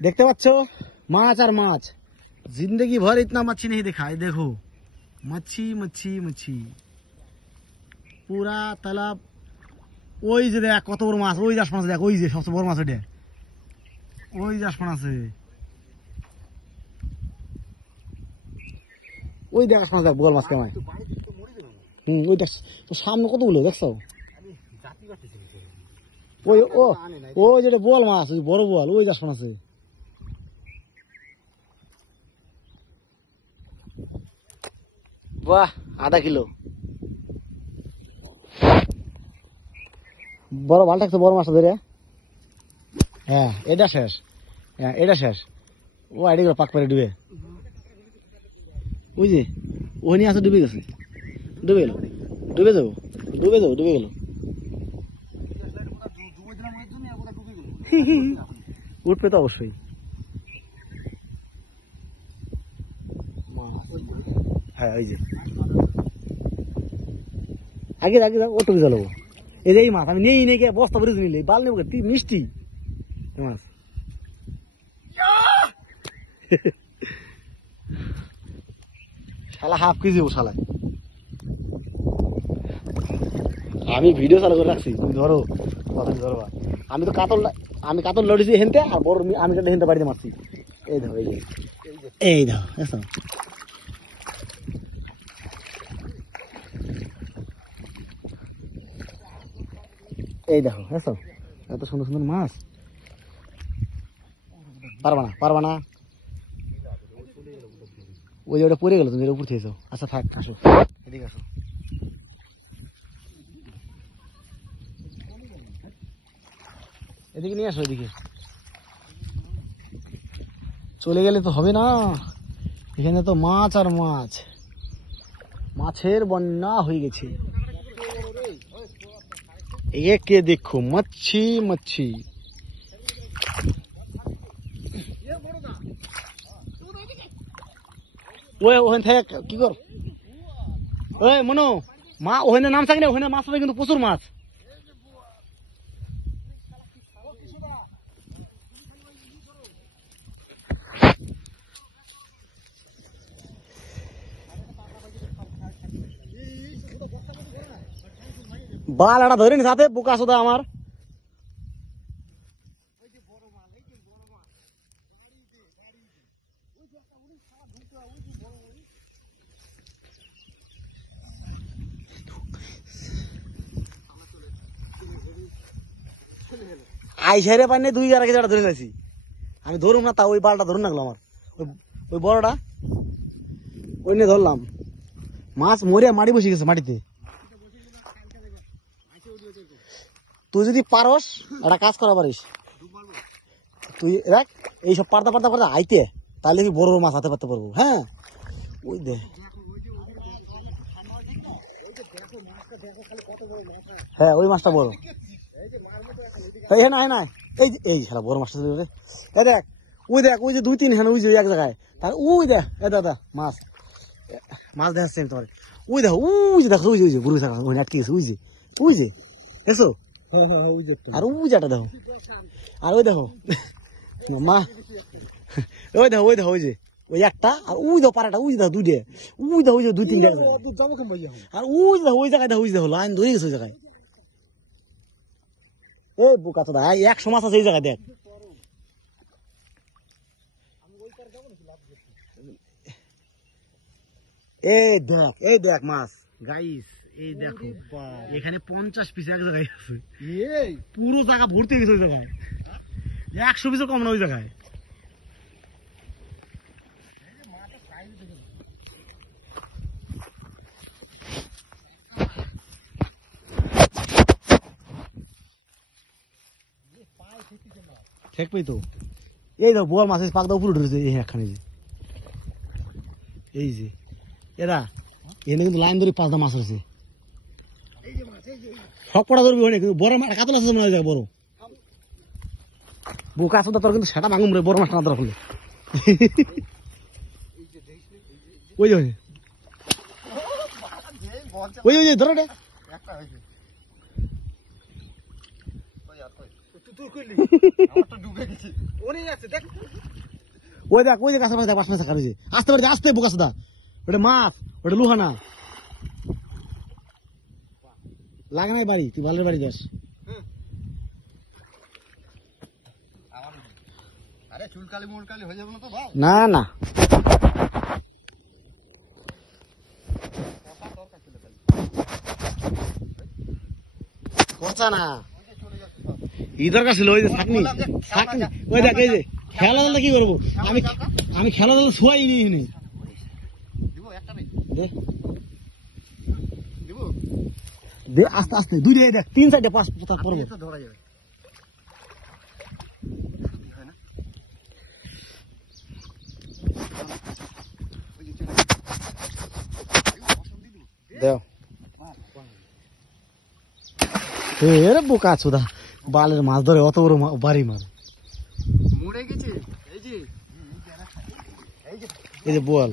देखते बच्चो माछ और माछ जिंदगी भर इतना मच्छी नहीं देखा है। देखो मच्छी मच्छी मच्छी पूरा तालाब। ওই যে দেখ কত বড় মাছ, ওই যে আসমান দেখ, ওই যে সবচেয়ে বড় মাছ ওটা, ওই যে আসমান আছে, ওই দেখ আসমান দেখ বল মাছ কেমন। ওই দেখ সামনে কতগুলো দেখছো, ওই ও ওই যেটা বল মাছ, ওই বড় বল, ওই যে আসমান আছে। বাহ আধা কিলো বড় ভালো থাকছে, বড় মাছ ধরে। হ্যাঁ এটা শেষ, হ্যাঁ এটা শেষ। ও আইডি করে পাক করে ডুবে, ওই যে ওই নিয়ে আসে ডুবে গেছে, ডুবে গেল, ডুবে যাবো, ডুবে যাবো, ডুবে গেল। উঠবে তো অবশ্যই। হ্যাঁ ওই যে আগে আগে ওটুকু গেল। এই মাছ আমি নেই নেই বস্তা ভরে নিলে বাল নেবো মিষ্টি মাছ। শালা হাফ কেজি ও শালা। আমি ভিডিও চালু করে রাখছি, তুমি ধরো ধরবা। আমি তো কাতল, আমি কাতল লড়েছি হেনতে, আর বড় আমি হেনতে বাড়িতে মারছি। এই ধরো এই এই ধরো দেখো, এই দেখো দেখো এত সুন্দর সুন্দর মাছ। পারবা না পারবা না, ওই যে ওটা পড়ে গেল, তুমি উপর থেকে। আচ্ছা থাক, আসো এদিকে আসো। এদিকে নিয়ে আসো, এদিকে চলে গেলে তো হবে না, এখানে তো মাছ আর মাছ, মাছের বন্যা হয়ে গেছে। একে দেখো মচ্ছি মচ্ছি। ওই ওখানে থেকে কি কর, ওই মনো মা ওখানে নাম থাকে না, ওখানে মাছ পাবে কিন্তু প্রচুর মাছ। বাল একটা ধরে নি সাথে, বোকা সোদা আমার। আইসারে পাইনি দুই আর একটা ধরে নিয়েছি আমি, ধরুম না তা ওই বালটা ধরুন লাগলো আমার, ওই বড়টা ওই নিয়ে ধরলাম। মাছ মরে মাটি বসে গেছে মাটিতে। তুই যদি পারস একটা কাজ করা পারিস, তুই দেখ এইসব পারদা পারদা পারদা আইতে, তাহলে কি বড় মাছ হাতে পারতে পারবো। হ্যাঁ ওই দে, হ্যাঁ ওই মাছটা বড়, তাই হ্যাঁ না হ্যাঁ না, এই এই খেলা বড় মাছটা চলে যাবে। এই দেখ ওই দেখ, ওই যে দুই তিন হ্যাঁ ওই যে এক জায়গায়, তাহলে ওই দেখ এ দাদা মাছ, মাছ দেখাচ্ছি আমি তোমার। ওই দেখো ওই যে দেখো, ওই যে বুড়ো থাকা ওই আটকে গেছে, ওই যে দেখছো, আর ওই যেটা দেখো, আর ওই দেখো মা, ওই দেখো ওই দেখো, ওই যে ওই একটা, আর ওই দেখো পাড়াটা, ওই দেখো দুইটা, ওই দেখো ওই যে দুই তিনটা, আর ওই দেখো ওই জায়গায় দেখো, ওই দেখো লাইন ধরে গেছে ওই জায়গায়। এই বোকা তো ভাই 100 মাছ আছে এই জায়গায় দেখ। এই দেখ মাছ গাইস, এই দেখো এখানে 50 পিস এক জায়গায় আছে, পুরো জায়গা ভর্তি গেছে ওই জায়গায়, 100 পিসও কম না ওই জায়গায়। ঠেকবেই তো, এই দেখো বড় মাছ পাক দা উপরে উঠেছে, এই একখানে যে এই যে এরা এখানে কিন্তু লাইন ধরে 5টা মাছ আছে, সব কটা ধরবি ওখানে, কিন্তু বড় মাছ কাতল আছে মনে হয় বড়। বোকা আছে তোর, কিন্তু সেটা ভাঙুম রে বড় মাছটা না ধরা ফেলে। ওই যে ওই ওই ধরো রে, তুই কইলি আমারটা ডুবে গেছে ওনেই আছে দেখ ওই দেখ ওই যে গাছের মাঝে পাঁচ মাছ থাকা রয়েছে আসতে পারে আসতে বোকাসদা ওটা মাছ ওটা লুহানা লাগে নাই বাড়ি তুই বালের বাড়ি যাস আরে চুলকালি মুলকালি হয়ে যাবে না তো ভাই না না করছা না ইদার কাছে ওই যে থাকনি থাকনি ওই দেখ এই যে খেলাধুলা কি করবো আমি খেলাধুলা শোয়াই নিই নি দিব একটা নেই দে দিব দে আস্তে আস্তে দুই দেখ দেখ তিন সাইডে পাঁচ পোতা পড়বো তো ধরা যাবে হয় না দেও এরে বোকা চোদা বালের মাছ ধরে অত বড় বাড়ি মাছ মরে গেছে এই যে এই যে বোয়াল